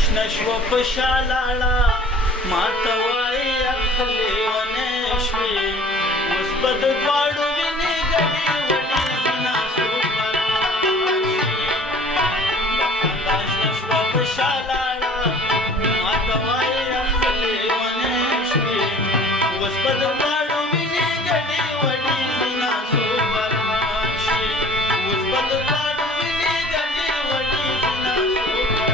نشنه شوه په شا لاړه ماته وایي اخلې ونې شوې اوس به د دواړو وینې ګډې وډې زنا سو به راشي خندا شنه شوه په شا لاړه ماته وایي اخلې ونې شوې اوس به د دواړو وینې ګډې وډې زنا سو به راشي اوس به د دواړو وینې ګډې وډې زنا سو به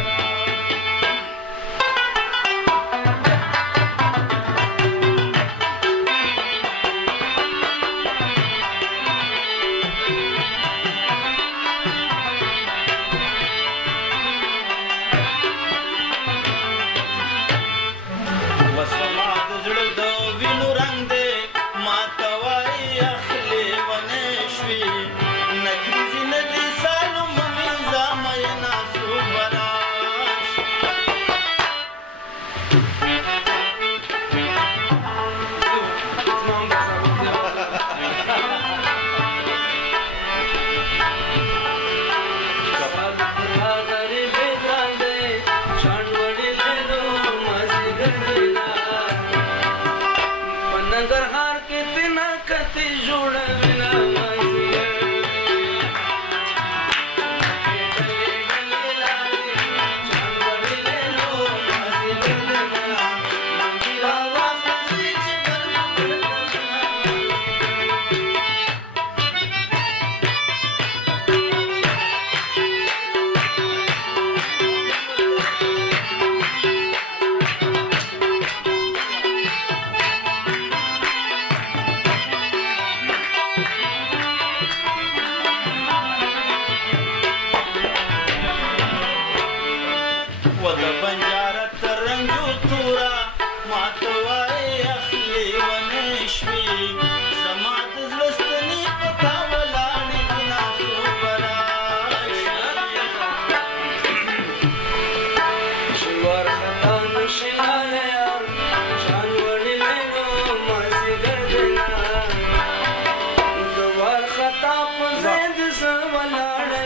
وسما د زړه د وینو رنګ دی ماته وایي اخلې ونې شوې نکریزې نه دې سالو ممینځه مینا سو به راشي नंगरहार के तिना कति जोड़विना و د بنجاره تر رنجو توره ماته وایي اخلې ونې شوې زما د زړه ستنې په تا ولاړې دي ناسو به راشي शिवार खता नशियाले यार शान वडी लेनो मसीगर देना द्वार खता पजेद सवलाड़े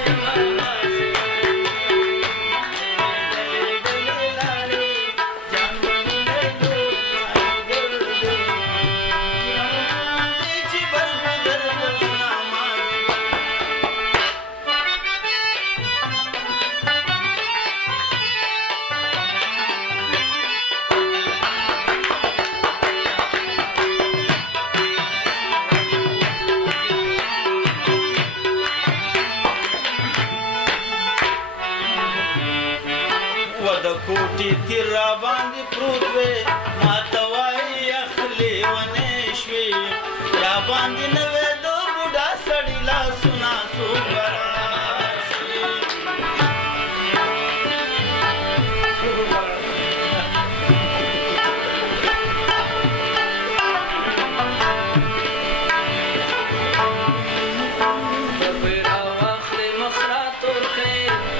و د کوټې تیر را باندې پروت وې ماته وایي اخلې ونې شوې را باندې نه وې د بوډا سړي لاسونه سو به راشي तपेरा वाखले मखरा तोरखे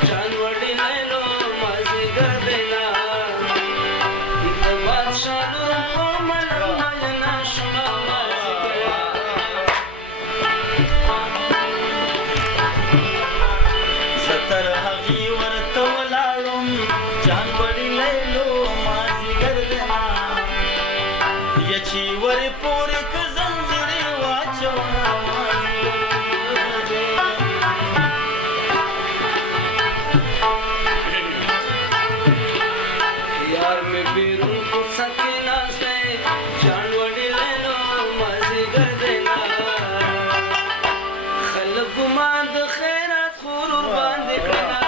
शान वडी लेनो मसीगर देना बादशाह को मलम मजना शुमा ستر هغې ورته ولاړم جان وړي لیلو مازدیګر دینا یا چې ورې پورې که زنځیرې واچومه مازدیګر دی यार में बीरून को सके नाचे जान वडी लेनो मसीगर देना खलक गुमान द खैरात खुरूर बांधे करना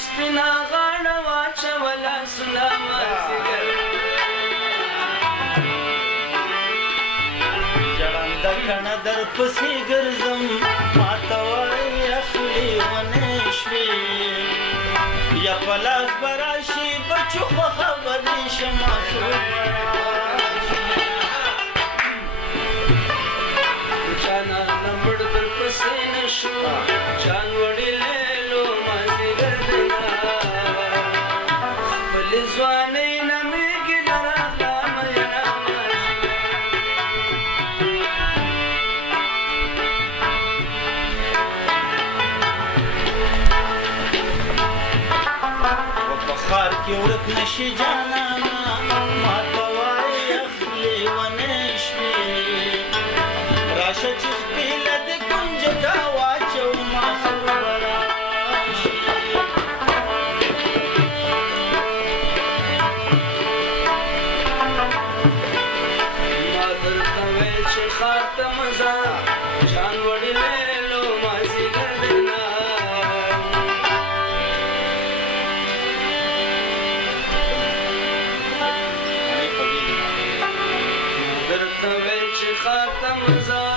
سپینا غاړه واچوله سونه مازدیګر ژړنده کڼه در پسې ګرځم ماته وایي اخلي ونې شوې یا په لاس به راشي بچو خوښه به دې شمه جانانه مړ در پسې نه شو جان وړي لیلو مازدیګر دینا خپلې ځوانۍ نه مې ګیله راغله میینه په ښار کې ورک نشي جانانه ماته وایي اخلي ونې شوې راشه چې خپله د کنجکه واچو ماسور به راشي ما درته ویل چې ښار ته مه ځه جان وړي لیلو مازدیګر دینا درته ویل چې ښار ته مه ځه